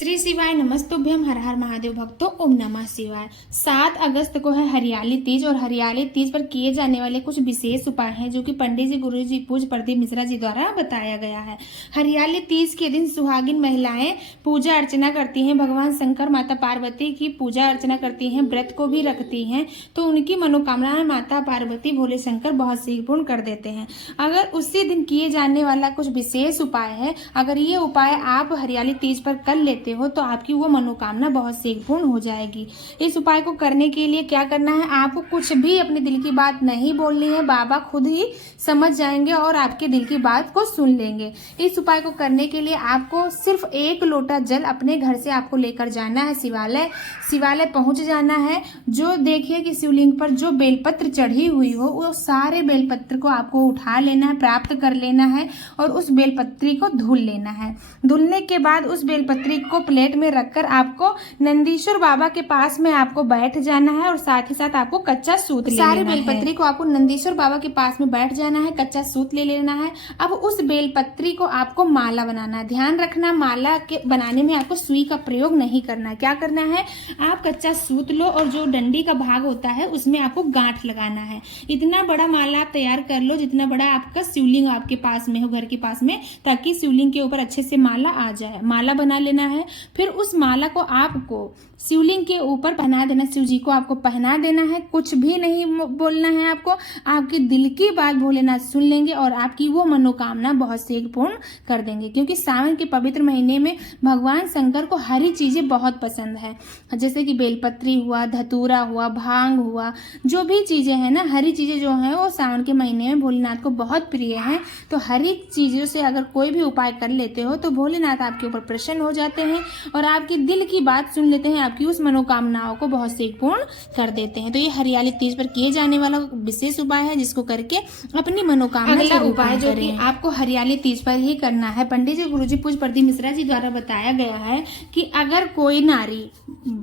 श्री शिवाय नमस्तुभ्यम। हर हर महादेव भक्तों, ओम नमः शिवाय। 7 अगस्त को है हरियाली तीज और हरियाली तीज पर किए जाने वाले कुछ विशेष उपाय हैं जो कि पंडित जी, गुरु जी, पूज्य प्रदीप मिश्रा जी द्वारा बताया गया है। हरियाली तीज के दिन सुहागिन महिलाएं पूजा अर्चना करती हैं, भगवान शंकर माता पार्वती की पूजा अर्चना करती हैं, व्रत को भी रखती हैं, तो उनकी मनोकामनाएं माता पार्वती भोले शंकर बहुत शीघ्र पूर्ण कर देते हैं। अगर उसी दिन किए जाने वाला कुछ विशेष उपाय है, अगर ये उपाय आप हरियाली तीज पर कर लेते हो तो आपकी वो मनोकामना बहुत शीघ्र पूर्ण हो जाएगी। इस उपाय को करने के लिए क्या करना है, आपको कुछ भी अपने दिल की बात नहीं बोलनी है, बाबा खुद ही समझ जाएंगे और आपके दिल की बात को सुन लेंगे। इस उपाय को करने के लिए आपको सिर्फ 1 लोटा जल अपने घर से आपको लेकर जाना है, शिवालय पहुंच जाना है। जो देखिए कि शिवलिंग पर जो बेलपत्र चढ़ी हुई हो वो सारे बेलपत्र को आपको उठा लेना है, प्राप्त कर लेना है और उस बेलपत्री को धुल लेना है। धुलने के बाद उस बेलपत्री को प्लेट में रखकर आपको नंदीश्वर बाबा के पास में आपको बैठ जाना है और साथ ही साथ आपको कच्चा सूत ले लेना है। सारे बेलपत्री को आपको नंदीश्वर बाबा के पास में बैठ जाना है, कच्चा सूत ले लेना है। अब उस बेलपत्री को आपको माला बनाना है। ध्यान रखना, माला के बनाने में आपको सुई का प्रयोग नहीं करना है। क्या करना है, आप कच्चा सूत लो और जो डंडी का भाग होता है उसमें आपको गांठ लगाना है। इतना बड़ा माला आप तैयार कर लो जितना बड़ा आपका शिवलिंग आपके पास में हो, घर के पास में, ताकि शिवलिंग के ऊपर अच्छे से माला आ जाए। माला बना लेना है। फिर उस माला को आपको शिवलिंग के ऊपर पहना देना, शिव जी को आपको पहना देना है। कुछ भी नहीं बोलना है आपको, आपके दिल की बात भोलेनाथ सुन लेंगे और आपकी वो मनोकामना बहुत शीघ्र पूर्ण कर देंगे। क्योंकि सावन के पवित्र महीने में भगवान शंकर को हरी चीजें बहुत पसंद है, जैसे कि बेलपत्री हुआ, धतूरा हुआ, भांग हुआ, जो भी चीजें हैं ना, हरी चीजें जो है वो सावन के महीने में भोलेनाथ को बहुत प्रिय है। तो हरी चीजों से अगर कोई भी उपाय कर लेते हो तो भोलेनाथ आपके ऊपर प्रसन्न हो जाते हैं और आपकी दिल की बात सुन लेते हैं, आपकी उस मनोकामनाओं को बहुत शीघ्र पूर्ण कर देते हैं। तो ये हरियाली तीज पर किए जाने वाला विशेष उपाय है जिसको करके अपनी मनोकामना। अगला उपाय जो कि आपको हरियाली तीज पर ही करना है, पंडित जी, गुरु जी, पूज्य प्रदीप मिश्रा जी द्वारा बताया गया है कि अगर कोई नारी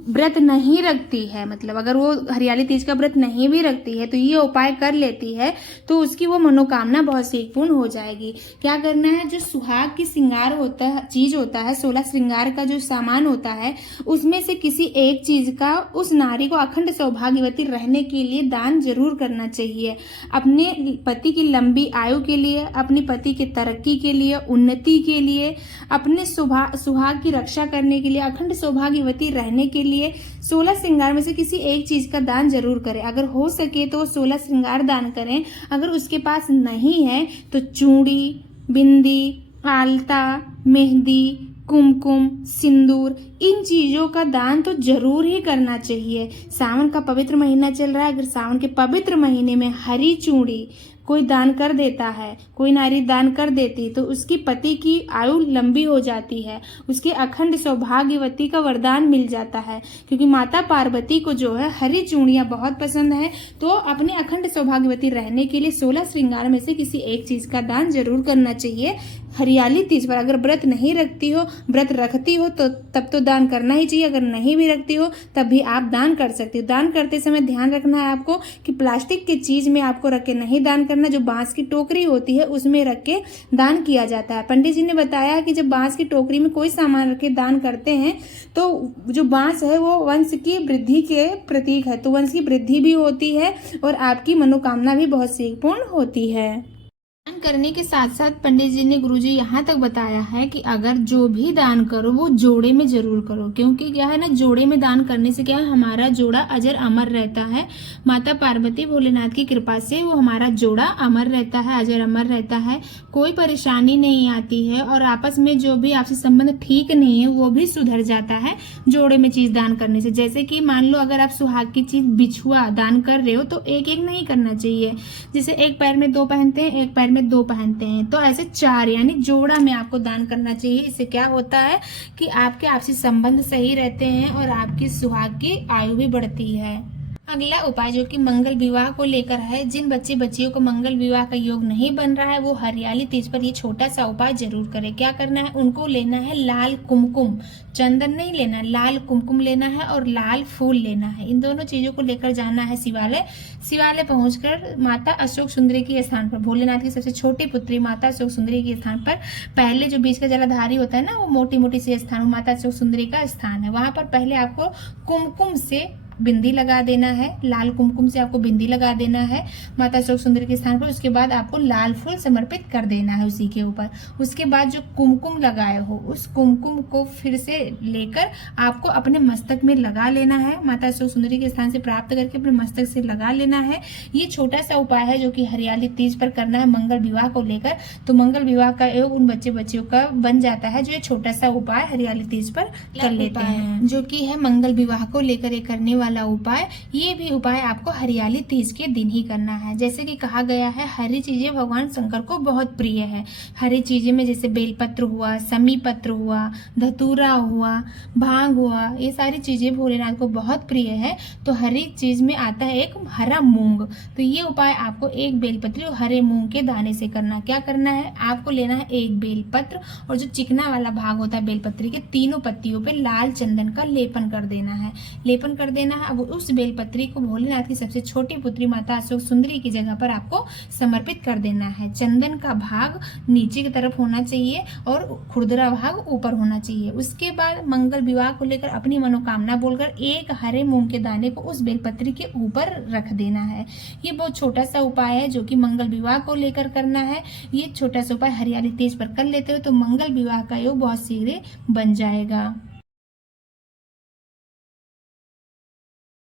व्रत नहीं रखती है, मतलब अगर वो हरियाली तीज का व्रत नहीं भी रखती है तो ये उपाय कर लेती है तो उसकी वो मनोकामना बहुत शीघ्र पूर्ण हो जाएगी। क्या करना है, जो सुहाग की श्रृंगार होता है, चीज होता है, 16 श्रृंगार का जो सामान होता है, उसमें से किसी एक चीज का उस नारी को अखंड सौभाग्यवती रहने के लिए दान जरूर करना चाहिए। अपने पति की लंबी आयु के लिए, अपने पति की तरक्की के लिए, उन्नति के लिए, अपने सुहाग की रक्षा करने के लिए, अखंड सौभाग्यवती रहने के लिए 16 श्रृंगार में से किसी एक चीज का दान जरूर करें। अगर हो सके तो 16 श्रृंगार दान करें। अगर उसके पास नहीं है तो चूड़ी, बिंदी, आलता, मेहंदी, कुमकुम, सिंदूर, इन चीजों का दान तो जरूर ही करना चाहिए। सावन का पवित्र महीना चल रहा है, अगर सावन के पवित्र महीने में हरी चूड़ी कोई दान कर देता है, कोई नारी दान कर देती, तो उसकी पति की आयु लंबी हो जाती है, उसके अखंड सौभाग्यवती का वरदान मिल जाता है। क्योंकि माता पार्वती को जो है हरी चूड़ियां बहुत पसंद है। तो अपने अखंड सौभाग्यवती रहने के लिए 16 श्रृंगार में से किसी एक चीज का दान जरूर करना चाहिए हरियाली तीज पर। अगर व्रत नहीं रखती हो, व्रत रखती हो तो तब तो दान करना ही चाहिए। अगर नहीं भी रखती हो तब भी आप दान कर सकती हो। दान करते समय ध्यान रखना है आपको कि प्लास्टिक के चीज में आपको रख के नहीं दान करना। जो बांस की टोकरी होती है उसमें रख के दान किया जाता है। पंडित जी ने बताया कि जब बांस की टोकरी में कोई सामान रख के दान करते हैं तो जो बांस है वो वंश की वृद्धि के प्रतीक है, तो वंश की वृद्धि भी होती है और आपकी मनोकामना भी बहुत शीघ्र पूर्ण होती है। दान करने के साथ साथ पंडित जी ने, गुरु जी, यहाँ तक बताया है कि अगर जो भी दान करो वो जोड़े में जरूर करो। क्योंकि क्या है ना, जोड़े में दान करने से क्या है, हमारा जोड़ा अजर अमर रहता है। माता पार्वती भोलेनाथ की कृपा से वो हमारा जोड़ा अमर रहता है, अजर अमर रहता है, कोई परेशानी नहीं आती है और आपस में जो भी आपसे संबंध ठीक नहीं है वो भी सुधर जाता है जोड़े में चीज दान करने से। जैसे कि मान लो अगर आप सुहाग की चीज बिछुआ दान कर रहे हो तो एक एक नहीं करना चाहिए। जैसे एक पैर में 2 पहनते हैं, एक पैर में 2 पहनते हैं, तो ऐसे 4 यानी जोड़ा में आपको दान करना चाहिए। इससे क्या होता है कि आपके आपसी संबंध सही रहते हैं और आपकी सुहाग की आयु भी बढ़ती है। अगला उपाय जो कि मंगल विवाह को लेकर है, जिन बच्चे बच्चियों को मंगल विवाह का योग नहीं बन रहा है वो हरियाली तीज पर ये छोटा सा उपाय जरूर करें। क्या करना है, उनको लेना है लाल कुमकुम, चंदन नहीं लेना, लाल कुमकुम लेना है और लाल फूल लेना है। इन दोनों चीजों को लेकर जाना है शिवालय। शिवालय पहुंचकर माता अशोक सुंदरी के स्थान पर, भोलेनाथ की सबसे छोटी पुत्री माता अशोक सुंदरी के स्थान पर, पहले जो बीच का जलाधारी होता है ना, वो मोटी मोटी सी स्थान, माता अशोक सुंदरी का स्थान है, वहां पर पहले आपको कुमकुम से बिंदी लगा देना है, लाल कुमकुम से आपको बिंदी लगा देना है माता अशोक सुंदरी के स्थान पर। उसके बाद आपको लाल फूल समर्पित कर देना है उसी के ऊपर। उसके बाद जो कुमकुम लगाए हो उस कुमकुम को फिर से लेकर आपको अपने मस्तक में लगा लेना है, माता अशोक सुंदरी के स्थान से प्राप्त करके अपने मस्तक से लगा लेना है। ये छोटा सा उपाय है जो कि हरियाली तीज पर करना है मंगल विवाह को लेकर। तो मंगल विवाह का योग उन बच्चे बच्चियों का बन जाता है जो ये छोटा सा उपाय हरियाली तीज पर कर लेते हैं, जो कि है मंगल विवाह को लेकर एक करने वाला उपाय। ये भी उपाय आपको हरियाली तीज के दिन ही करना है। जैसे कि कहा गया है हरी चीजें भगवान शंकर को बहुत प्रिय है। हरी चीजें में जैसे बेलपत्र हुआ, समी पत्र हुआ, धतूरा हुआ, भांग हुआ, ये सारी चीजें भोलेनाथ को बहुत प्रिय है। तो हरी चीज में आता है एक हरा मूंग। तो ये उपाय आपको एक बेलपत्री और हरे मूंग के दाने से करना। क्या करना है, आपको लेना है एक बेलपत्र और जो चिकना वाला भाग होता है बेलपत्री के, तीनों पत्तियों पे लाल चंदन का लेपन कर देना है। लेपन कर देना है। अब उस बेलपत्री को भोलेनाथ की सबसे छोटी पुत्री माता अशोक सुंदरी की जगह पर आपको समर्पित कर देना है। चंदन का भाग नीचे की तरफ होना चाहिए और खुरदरा भाग ऊपर होना चाहिए। उसके बाद मंगल विवाह को लेकर अपनी मनोकामना बोलकर एक हरे मूंग के दाने को उस बेलपत्री के ऊपर रख देना है। ये बहुत छोटा सा उपाय है जो कि मंगल विवाह को लेकर करना है। ये छोटा सा उपाय हरियाली तीज पर कर लेते हो तो मंगल विवाह का योग बहुत शीघ्र बन जाएगा।